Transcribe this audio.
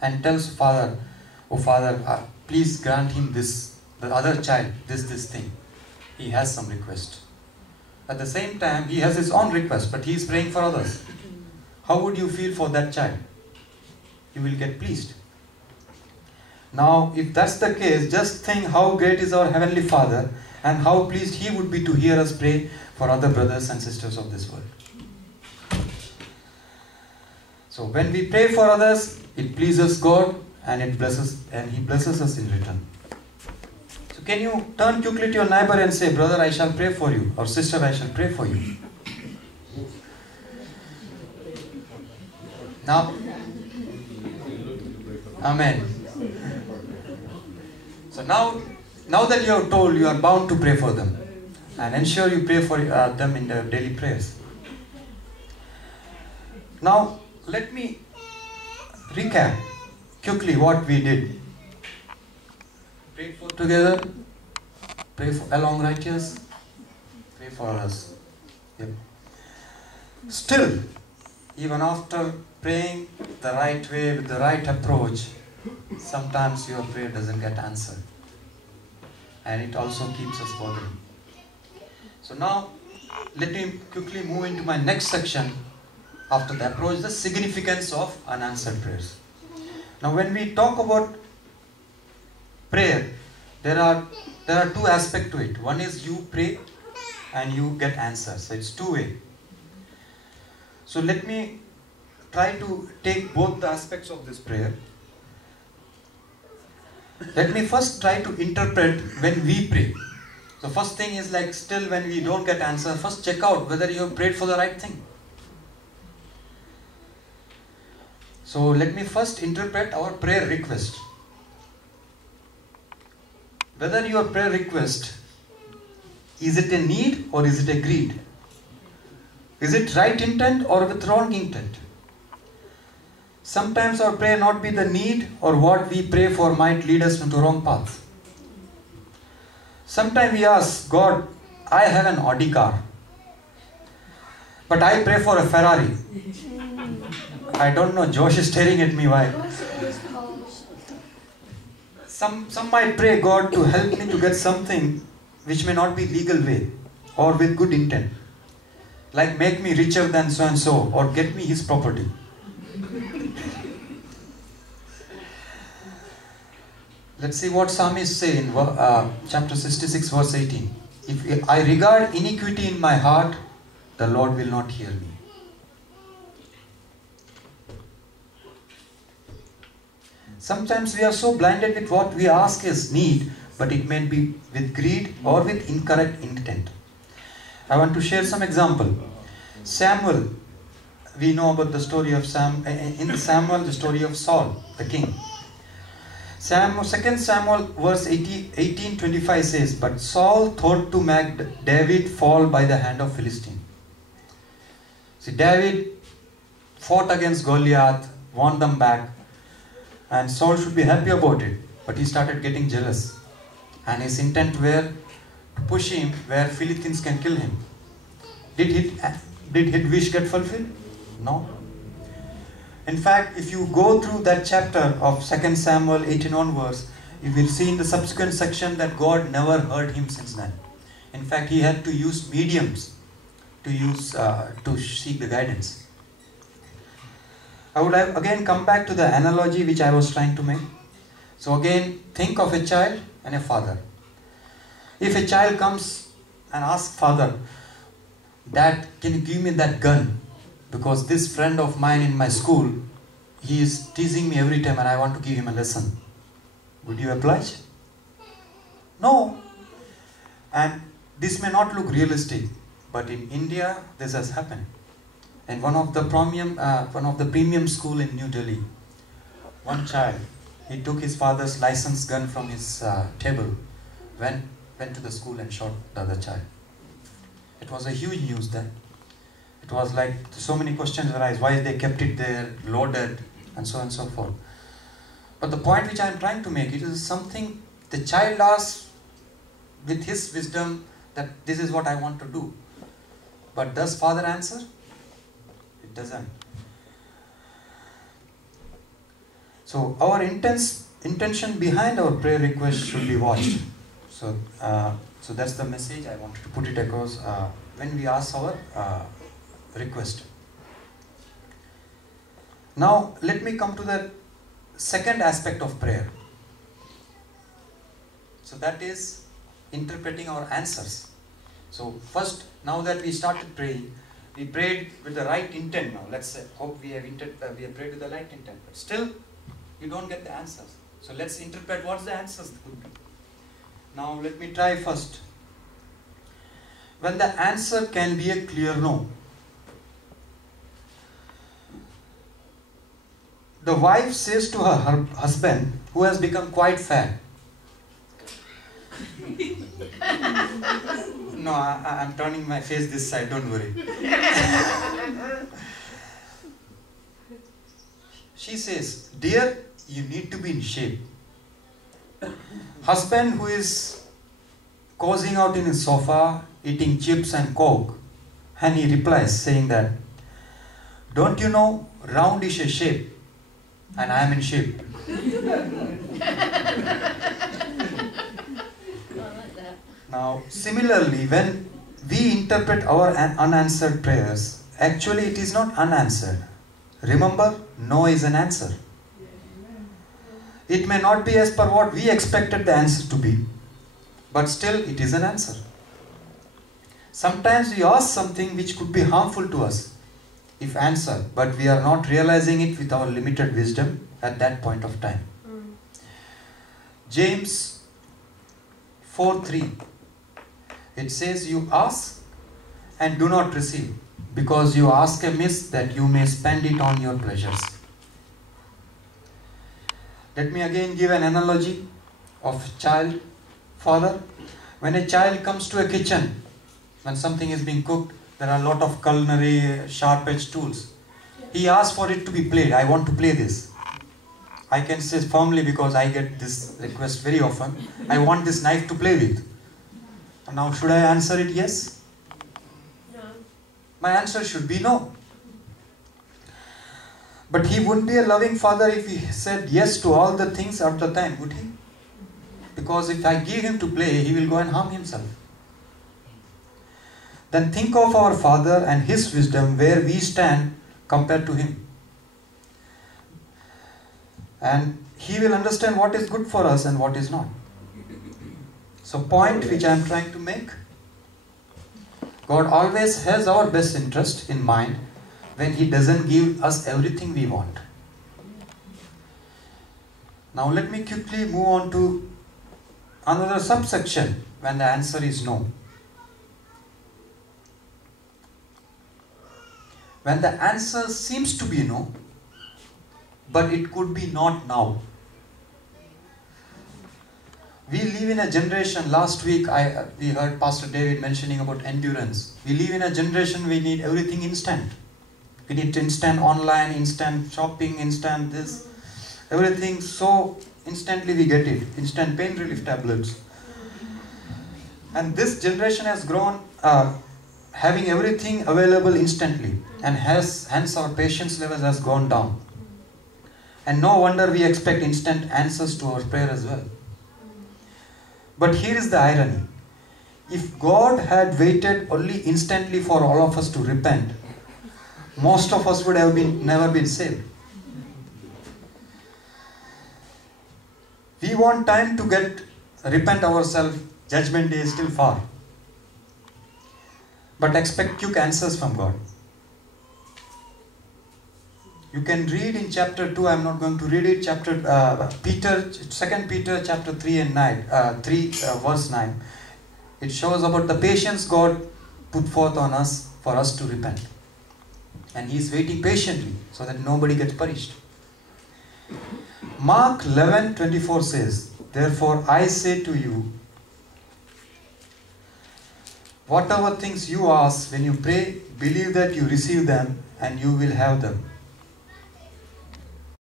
and tells father, oh father, please grant him this, the other child, this thing. He has some request. At the same time, he has his own request, but he is praying for others. How would you feel for that child? You will get pleased. Now, if that's the case, just think how great is our Heavenly Father and how pleased He would be to hear us pray for other brothers and sisters of this world. So when we pray for others, it pleases God and He blesses us in return. So can you turn quickly to your neighbor and say, brother, I shall pray for you, or sister, I shall pray for you. Now, Amen. So now that you are told, you are bound to pray for them, and ensure you pray for them in their daily prayers. Now let me recap quickly what we did. Pray for together, pray for along righteous, pray for us. Yep. Still, even after praying the right way with the right approach, sometimes your prayer doesn't get answered, and it also keeps us bothering. So now let me quickly move into my next section after the approach, the significance of unanswered prayers. Now when we talk about prayer, there are two aspects to it. One is you pray and you get answers. So it's two-way. So let me try to take both the aspects of this prayer. Let me first try to interpret when we pray. So first thing is, like, still when we don't get answer, first check out whether you have prayed for the right thing. So let me first interpret our prayer request. Whether your prayer request, is it a need or is it a greed? Is it right intent or with wrong intent? Sometimes our prayer not be the need, or what we pray for might lead us into wrong path. Sometimes we ask God, I have an Audi car, but I pray for a Ferrari. I don't know, Josh is staring at me, why? Some might pray God to help me to get something which may not be legal way or with good intent. Like make me richer than so and so, or get me his property. Let's see what psalmists say in chapter 66 verse 18. If I regard iniquity in my heart, the Lord will not hear me. Sometimes we are so blinded with what we ask as need, but it may be with greed or with incorrect intent. I want to share some example. Samuel, we know about the story of in Samuel, the story of Saul, the king. 2 Samuel verse 18:25 says, but Saul thought to make David fall by the hand of Philistine. See, David fought against Goliath, won them back, and Saul should be happy about it, but he started getting jealous, and his intent were to push him where Philistines can kill him. Did his wish get fulfilled? No. In fact, if you go through that chapter of 2 Samuel 18 onwards, you will see in the subsequent section that God never heard him since then. In fact, he had to use mediums to seek the guidance. I would again come back to the analogy which I was trying to make. So again, think of a child and a father. If a child comes and asks father, Dad, can you give me that gun? Because this friend of mine in my school, he is teasing me every time and I want to give him a lesson. Would you oblige? No. And this may not look realistic, but in India, this has happened. And one of the premium school in New Delhi, one child, he took his father's licensed gun from his table, went to the school and shot the other child. It was a huge news then. It was like so many questions arise, why they kept it there, loaded, and so on and so forth. But the point which I am trying to make, it is something the child asks with his wisdom that this is what I want to do. But does father answer? It doesn't. So our intention behind our prayer request should be watched. So, so that's the message I wanted to put it across when we ask our request. Now, let me come to the second aspect of prayer. So that is interpreting our answers. So first, now that we started praying, we prayed with the right intent now. Let's say, hope we have prayed with the right intent. But still, you don't get the answers. So let's interpret what the answers could be. Now let me try first. When the answer can be a clear no. The wife says to her husband, who has become quite fat. No, I'm turning my face this side, don't worry. She says, dear, you need to be in shape. Husband who is causing out in his sofa, eating chips and coke, and he replies saying that, don't you know, round is a shape, and I am in shape. Now, similarly, when we interpret our unanswered prayers, actually it is not unanswered. Remember, no is an answer. It may not be as per what we expected the answer to be, but still it is an answer. Sometimes we ask something which could be harmful to us, if answered, but we are not realizing it with our limited wisdom at that point of time. James 4:3. It says, you ask and do not receive, because you ask amiss that you may spend it on your pleasures. Let me again give an analogy of child, father. When a child comes to a kitchen, when something is being cooked, there are a lot of culinary sharp-edged tools. He asks for it to be played. I want to play this. I can say firmly, because I get this request very often, I want this knife to play with. Now, should I answer it yes? No. My answer should be no. But he wouldn't be a loving father if he said yes to all the things at the time, would he? Because if I give him to play, he will go and harm himself. Then think of our Father and His wisdom, where we stand compared to Him. And He will understand what is good for us and what is not. So, point which I am trying to make, God always has our best interest in mind when He doesn't give us everything we want. Now let me quickly move on to another subsection when the answer is no. When the answer seems to be no, but it could be not now. We live in a generation, last week we heard Pastor David mentioning about endurance. We live in a generation we need everything instant. We need instant online, instant shopping, instant this, everything so instantly we get it. Instant pain relief tablets. And this generation has grown having everything available instantly, and hence our patience levels has gone down. And no wonder we expect instant answers to our prayer as well. But here is the irony. If God had waited only instantly for all of us to repent, most of us would have never been saved. We want time to repent ourselves. Judgment day is still far. But expect quick answers from God. You can read in chapter 2, I am not going to read it, 2 Peter chapter 3 and 3 verse 9. It shows about the patience God put forth on us for us to repent. And He is waiting patiently so that nobody gets perished. Mark 11:24 says, therefore I say to you, whatever things you ask when you pray, believe that you receive them and you will have them.